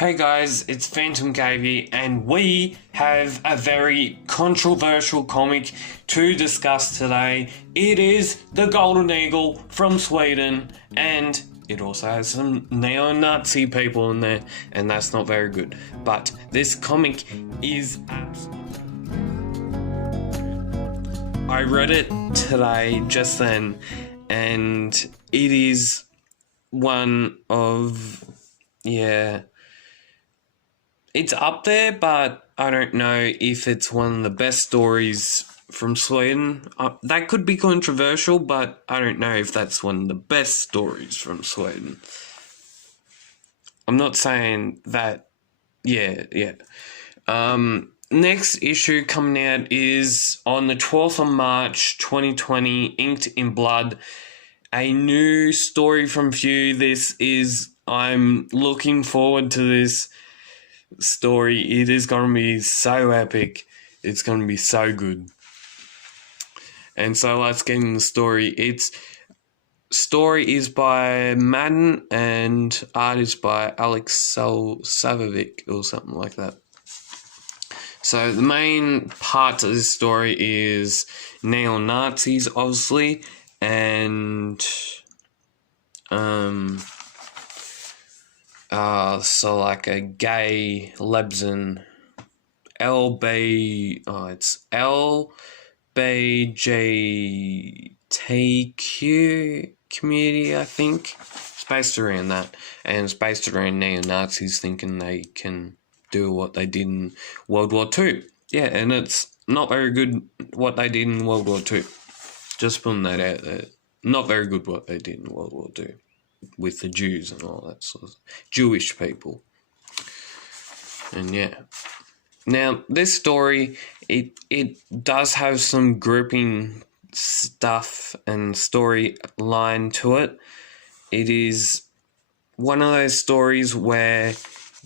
Hey guys, it's Phantom KV, and we have a very controversial comic to discuss today. It is The Golden Eagle from Sweden, and it also has some neo-Nazi people in there, and that's not very good. But this comic is I read it today, just then, and it is one of, it's up there, but I don't know if it's one of the best stories from Sweden. That could be controversial, but I don't know if that's one of the best stories from Sweden. I'm not saying that, next issue coming out is on the 12th of March 2020, Inked in Blood. A new story from View. I'm looking forward to this story. It is going to be so epic. It's going to be so good. And so let's get into the story. Story is by Madden and art is by Alex Savovic or something like that. So the main part of this story is neo-Nazis, obviously, and so like a gay lesbian it's LBGTQ community, I think. It's based around that, and it's based around neo-Nazis thinking they can do what they did in World War II. Yeah, and it's not very good what they did in World War II. Just putting that out there. Not very good what they did in World War II with the Jews and all that sort of Jewish people. And yeah. Now, this story, it does have some gripping stuff and storyline to it. It is one of those stories where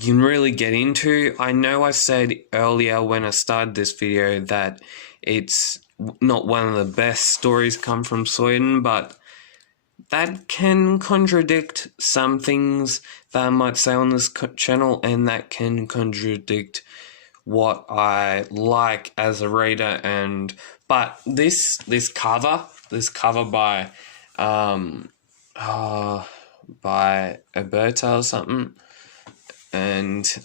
you can really get into. I know I said earlier when I started this video that it's not one of the best stories come from Sweden, but that can contradict some things that I might say on this channel, and that can contradict what I like as a reader. But this cover by Alberta or something, and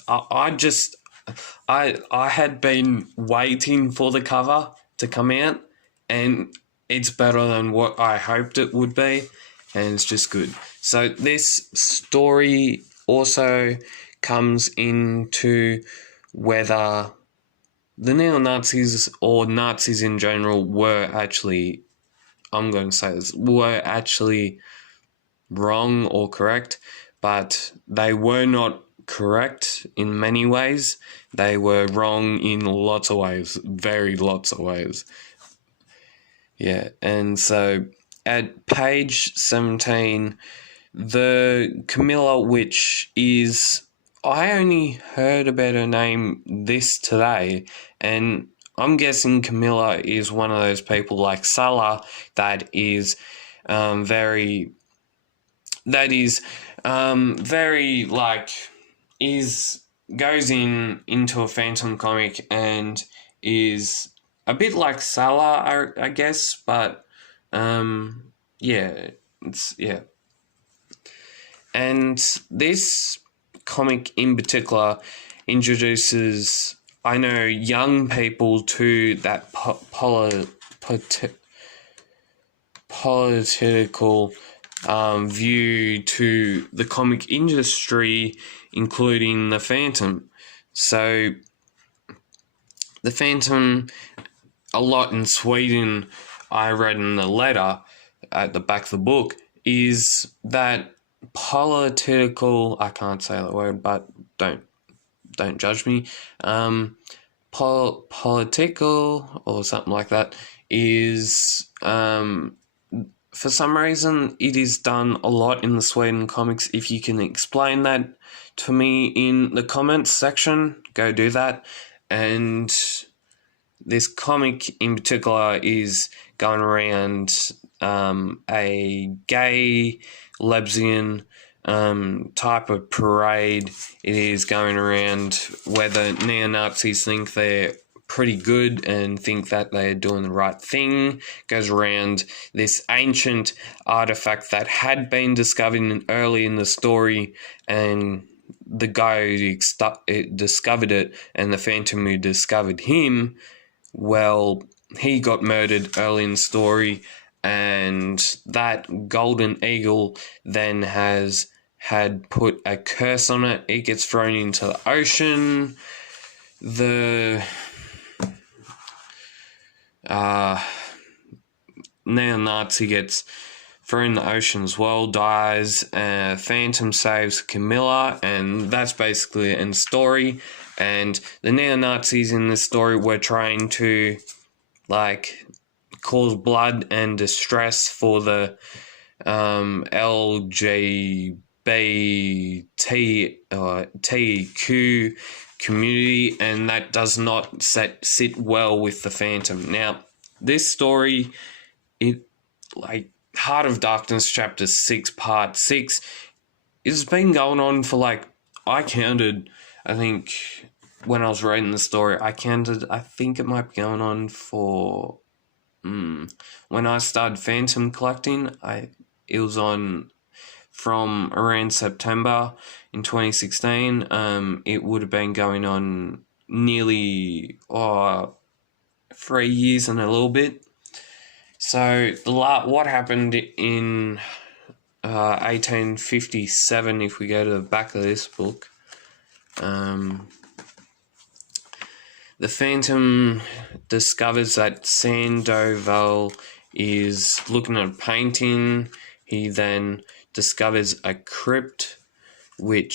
I had been waiting for the cover to come out, and it's better than what I hoped it would be, and it's just good. So this story also comes into whether the neo-Nazis or Nazis in general were actually wrong or correct, but they were not correct in many ways. They were wrong in lots of ways, very lots of ways. Yeah, and so at page 17, the Camilla, which is, I only heard about her name this today, and I'm guessing Camilla is one of those people like Salah that is very goes into a Phantom comic and is a bit like Salah, I guess, but And this comic in particular introduces, I know, young people to that political view to the comic industry, including the Phantom. So the Phantom, a lot in Sweden, I read in the letter at the back of the book, is that political, I can't say that word, but don't judge me, political or something like that is, for some reason, it is done a lot in the Sweden comics. If you can explain that to me in the comments section, go do that. And this comic in particular is going around a gay lesbian type of parade it is going around, where the neo-Nazis think they're pretty good and think that they're doing the right thing. Goes around this ancient artifact that had been discovered early in the story, and the guy who discovered it and the Phantom who discovered him, well, he got murdered early in the story, and that golden eagle then had put a curse on it. It gets thrown into the ocean. The neo-Nazi gets thrown in the ocean as well, dies. Phantom saves Camilla, and that's basically it in the story. And the neo-Nazis in this story were trying to, like, cause blood and distress for the LGBTQ community, and that does not sit well with the Phantom. Now, this story, Heart of Darkness Chapter 6, Part 6, it's been going on for, I counted, I think, when I was reading the story, I think it might be going on for, when I started Phantom collecting, it was on from around September in 2016. It would have been going on nearly 3 years and a little bit. So what happened in 1857, if we go to the back of this book, the Phantom discovers that Sandoval is looking at a painting. He then discovers a crypt, and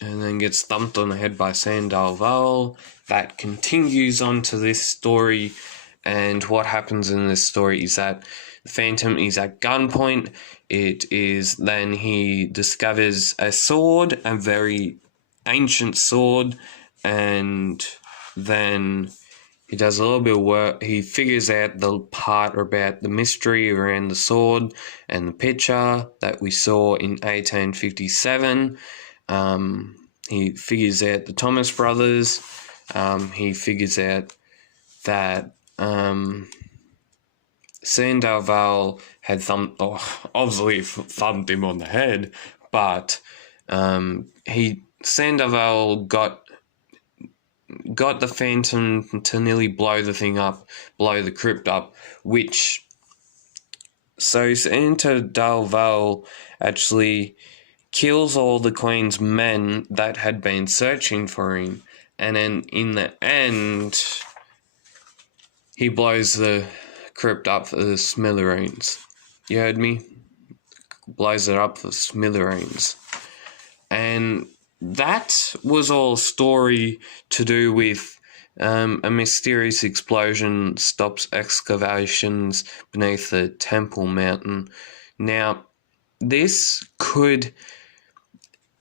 then gets thumped on the head by Sandoval. That continues on to this story, and what happens in this story is that the Phantom is at gunpoint. Then he discovers a sword, a very ancient sword, and then he does a little bit of work. He figures out the part about the mystery around the sword and the picture that we saw in 1857. He figures out the Thomas brothers. He figures out that Sandoval had obviously thumped him on the head, but Sandoval got the Phantom to nearly blow the crypt up, so Sandoval actually kills all the Queen's men that had been searching for him, and then in the end, he blows the crypt up for the smithereens. You heard me? Blows it up for smithereens. And that was all story to do with a mysterious explosion stops excavations beneath the Temple Mountain. Now, this could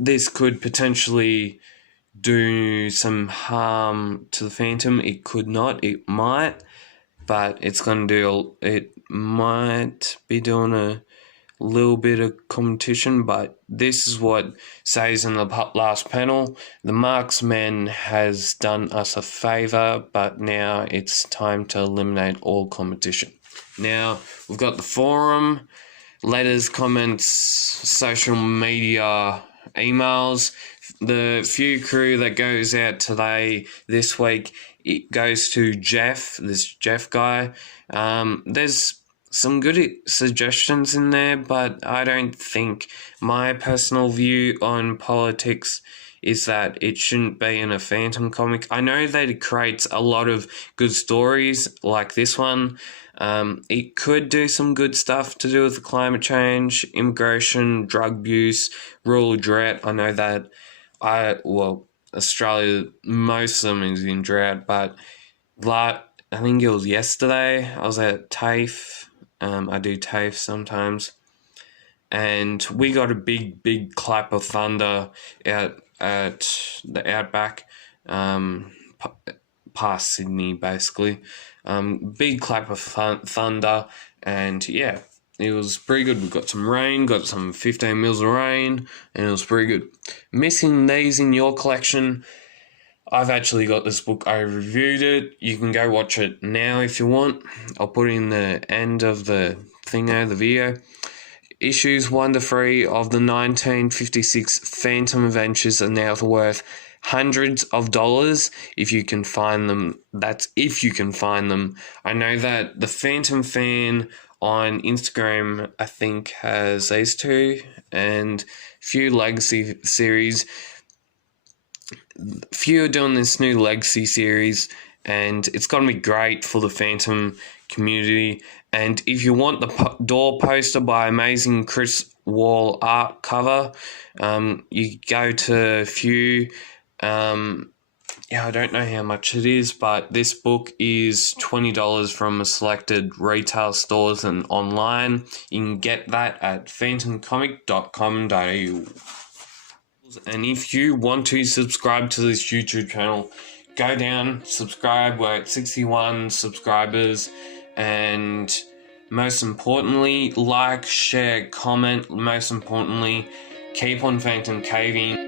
potentially do some harm to the Phantom. It could not. It might, but it might be doing a little bit of competition, but this is what says in the last panel: the marksman has done us a favor, but now it's time to eliminate all competition. Now, we've got the forum, letters, comments, social media, emails. The few crew that goes out this week, it goes to Jeff, this Jeff guy. There's some good suggestions in there, but I don't think, my personal view on politics is that it shouldn't be in a Phantom comic. I know that it creates a lot of good stories like this one. It could do some good stuff to do with climate change, immigration, drug abuse, rural drought. I know that Australia, most of them is in drought, but I think it was yesterday, I was at TAFE. I do TAFE sometimes, and we got a big clap of thunder out at the outback, past Sydney, basically. Big clap of thunder, and yeah, It was pretty good. We got some rain, got some 15 mils of rain, and it was pretty good. Missing these in your collection. I've actually got this book. I reviewed it. You can go watch it now if you want. I'll put it in the end of the thingo, the video. Issues 1 to 3 of the 1956 Phantom Adventures are now worth hundreds of dollars if you can find them. That's if you can find them. I know that the Phantom Fan on Instagram, I think, has these two and a few Legacy series. Few are doing this new Legacy series, and it's going to be great for the Phantom community. And if you want the door poster by amazing Chris Wall art cover, you go to Few. I don't know how much it is, but this book is $20 from a selected retail stores and online. You can get that at phantomcomic.com.au. And if you want to subscribe to this YouTube channel, go down, subscribe. We're at 61 subscribers. And most importantly, like, share, comment. Most importantly, keep on Phantom Caving.